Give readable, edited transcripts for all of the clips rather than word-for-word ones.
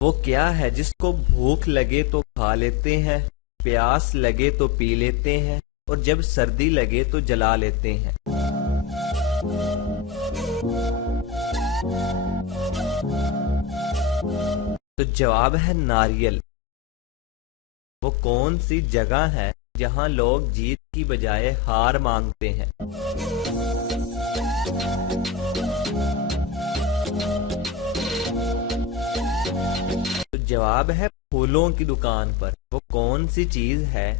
وہ کیا ہے جس کو بھوک لگے تو کھا لیتے ہیں، پیاس لگے تو پی لیتے ہیں، اور جب سردی لگے تو جلا لیتے ہیں؟ تو جواب ہے ناریل۔ وہ کون سی جگہ ہے جہاں لوگ جیت کی بجائے ہار مانگتے ہیں؟ تو جواب ہے پھولوں کی دکان پر۔ وہ کون سی چیز ہے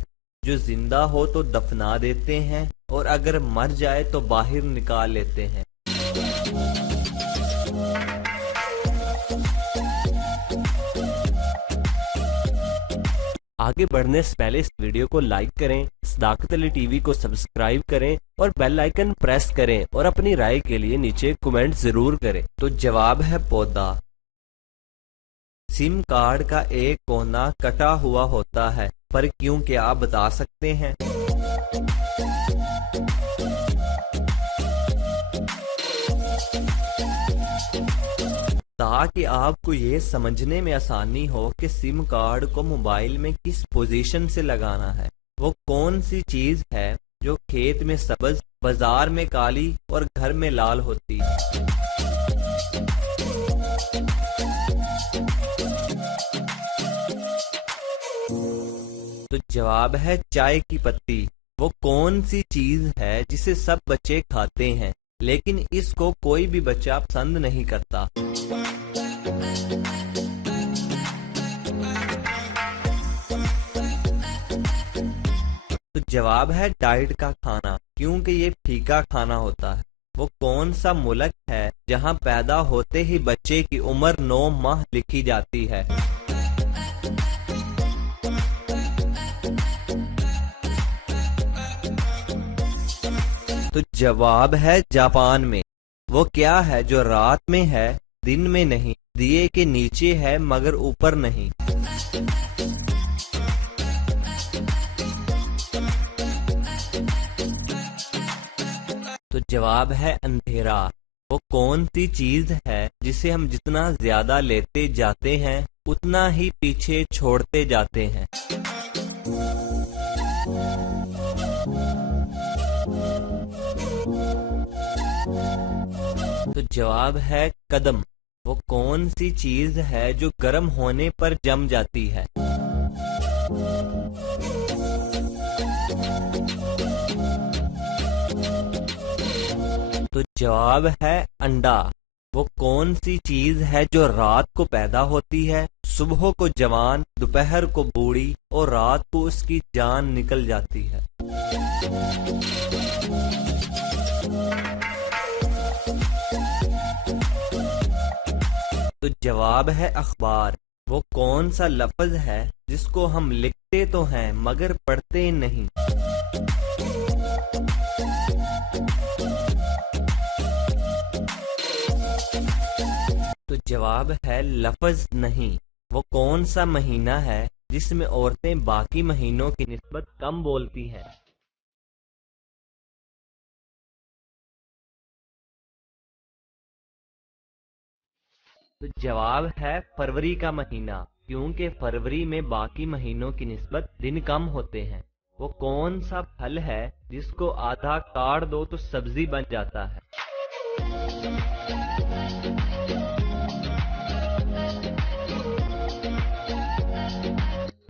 جو زندہ ہو تو دفنا دیتے ہیں اور اگر مر جائے تو باہر نکال لیتے ہیں؟ آگے بڑھنے سے پہلے اس ویڈیو کو لائک کریں، صداقت علی ٹی وی کو سبسکرائب کریں اور بیل آئیکن پریس کریں اور اپنی رائے کے لیے نیچے کمنٹ ضرور کریں۔ تو جواب ہے پودا۔ سم کارڈ کا ایک کونا کٹا ہوا ہوتا ہے، پر کیوں؟ کیا آپ بتا سکتے ہیں؟ تاکہ آپ کو یہ سمجھنے میں آسانی ہو کہ سم کارڈ کو موبائل میں کس پوزیشن سے لگانا ہے۔ وہ کون سی چیز ہے جو کھیت میں سبز، بازار میں کالی اور گھر میں لال ہوتی ہے؟ تو جواب ہے چائے کی پتی۔ وہ کون سی چیز ہے جسے سب بچے کھاتے ہیں لیکن اس کو کوئی بھی بچہ پسند نہیں کرتا؟ تو جواب ہے ڈائٹ کا کھانا، کیونکہ یہ پھیکا کھانا ہوتا ہے۔ وہ کون سا ملک ہے جہاں پیدا ہوتے ہی بچے کی عمر 9 ماہ لکھی جاتی ہے؟ تو جواب ہے جاپان میں۔ وہ کیا ہے جو رات میں ہے دن میں نہیں، دیے کے نیچے ہے مگر اوپر نہیں؟ تو جواب ہے اندھیرا۔ وہ کون سی چیز ہے جسے ہم جتنا زیادہ لیتے جاتے ہیں اتنا ہی پیچھے چھوڑتے جاتے ہیں؟ تو جواب ہے قدم۔ وہ کون سی چیز ہے جو گرم ہونے پر جم جاتی ہے؟ تو جواب ہے انڈا۔ وہ کون سی چیز ہے جو رات کو پیدا ہوتی ہے، صبح کو جوان، دوپہر کو بوڑھی اور رات کو اس کی جان نکل جاتی ہے؟ تو جواب ہے اخبار۔ وہ کون سا لفظ ہے جس کو ہم لکھتے تو ہیں مگر پڑھتے نہیں؟ تو جواب ہے لفظ نہیں۔ وہ کون سا مہینہ ہے جس میں عورتیں باقی مہینوں کی نسبت کم بولتی ہیں؟ تو جواب ہے فروری کا مہینہ، کیونکہ فروری میں باقی مہینوں کی نسبت دن کم ہوتے ہیں۔ وہ کون سا پھل ہے جس کو آدھا کاٹ دو تو سبزی بن جاتا ہے؟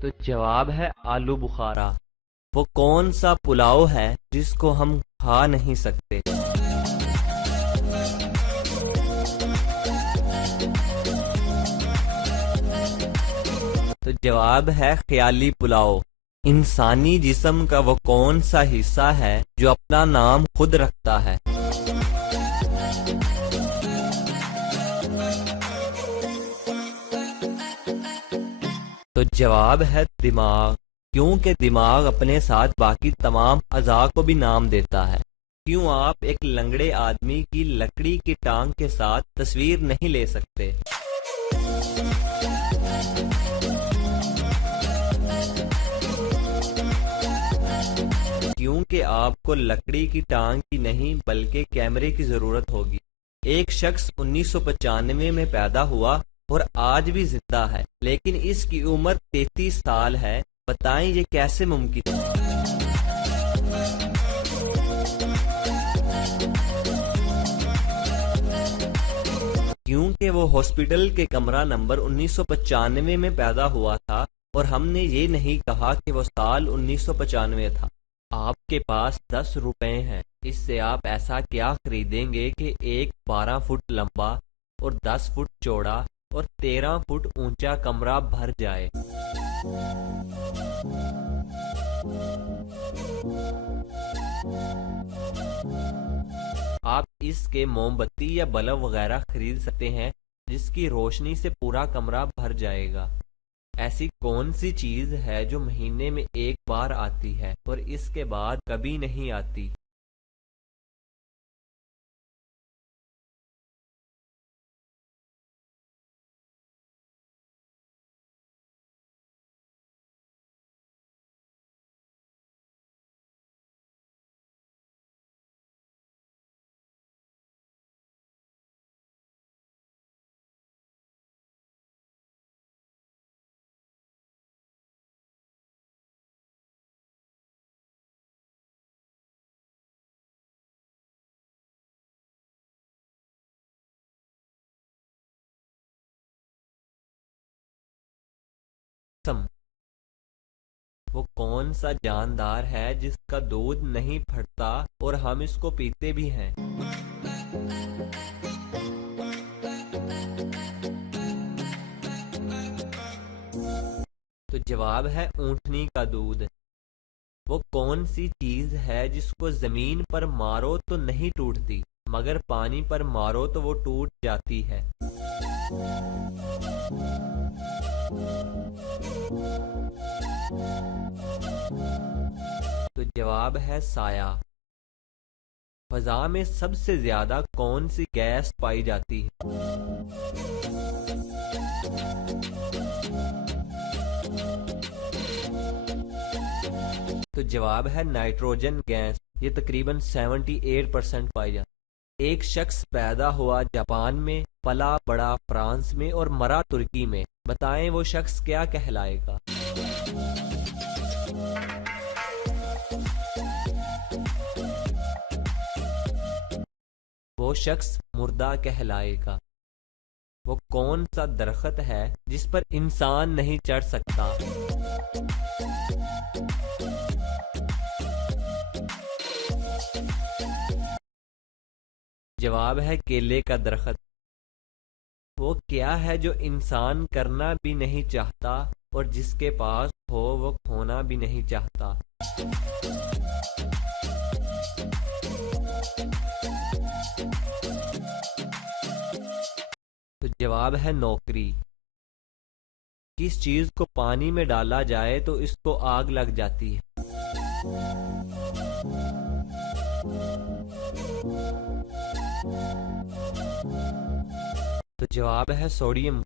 تو جواب ہے آلو بخارا۔ وہ کون سا پلاؤ ہے جس کو ہم کھا نہیں سکتے؟ تو جواب ہے خیالی پلاؤ۔ انسانی جسم کا وہ کون سا حصہ ہے جو اپنا نام خود رکھتا ہے؟ تو جواب ہے دماغ، کیونکہ دماغ اپنے ساتھ باقی تمام اعضاء کو بھی نام دیتا ہے۔ کیوں آپ ایک لنگڑے آدمی کی لکڑی کی ٹانگ کے ساتھ تصویر نہیں لے سکتے؟ کیونکہ آپ کو لکڑی کی ٹانگ کی نہیں بلکہ کیمرے کی ضرورت ہوگی۔ ایک شخص 1995 میں پیدا ہوا اور آج بھی زندہ ہے، لیکن اس کی عمر 33 سال ہے۔ بتائیں یہ کیسے ممکن ہے؟ کیونکہ وہ ہاسپٹل کے کمرہ نمبر 1995 میں پیدا ہوا تھا، اور ہم نے یہ نہیں کہا کہ وہ سال 1995 تھا۔ آپ کے پاس 10 روپے ہیں، اس سے آپ ایسا کیا خریدیں گے کہ ایک 12 فٹ لمبا اور 10 فٹ چوڑا اور 13 فٹ اونچا کمرہ بھر جائے؟ آپ اس کے موم بتی یا بلب وغیرہ خرید سکتے ہیں جس کی روشنی سے پورا کمرہ بھر جائے گا۔ ایسی کون سی چیز ہے جو مہینے میں ایک بار آتی ہے اور اس کے بعد کبھی نہیں آتی؟ وہ کون سا جاندار ہے جس کا دودھ نہیں پھٹتا اور ہم اس کو پیتے بھی ہیں؟ تو جواب ہے اونٹنی کا دودھ۔ وہ کون سی چیز ہے جس کو زمین پر مارو تو نہیں ٹوٹتی، مگر پانی پر مارو تو وہ ٹوٹ جاتی ہے؟ تو جواب ہے سایہ۔ فضا میں سب سے زیادہ کون سی گیس پائی جاتی ہے؟ تو جواب ہے نائٹروجن گیس۔ یہ تقریباً 78% پائی جاتی ہے۔ ایک شخص پیدا ہوا جاپان میں، پلا بڑا فرانس میں اور مرا ترکی میں۔ بتائیں وہ شخص کیا کہلائے گا؟ وہ شخص مردہ کہلائے گا۔ وہ کون سا درخت ہے جس پر انسان نہیں چڑھ سکتا؟ جواب ہے کیلے کا درخت۔ وہ کیا ہے جو انسان کرنا بھی نہیں چاہتا اور جس کے پاس ہو وہ کھونا بھی نہیں چاہتا؟ تو جواب ہے نوکری۔ کس چیز کو پانی میں ڈالا جائے تو اس کو آگ لگ جاتی ہے؟ تو جواب ہے سوڈیم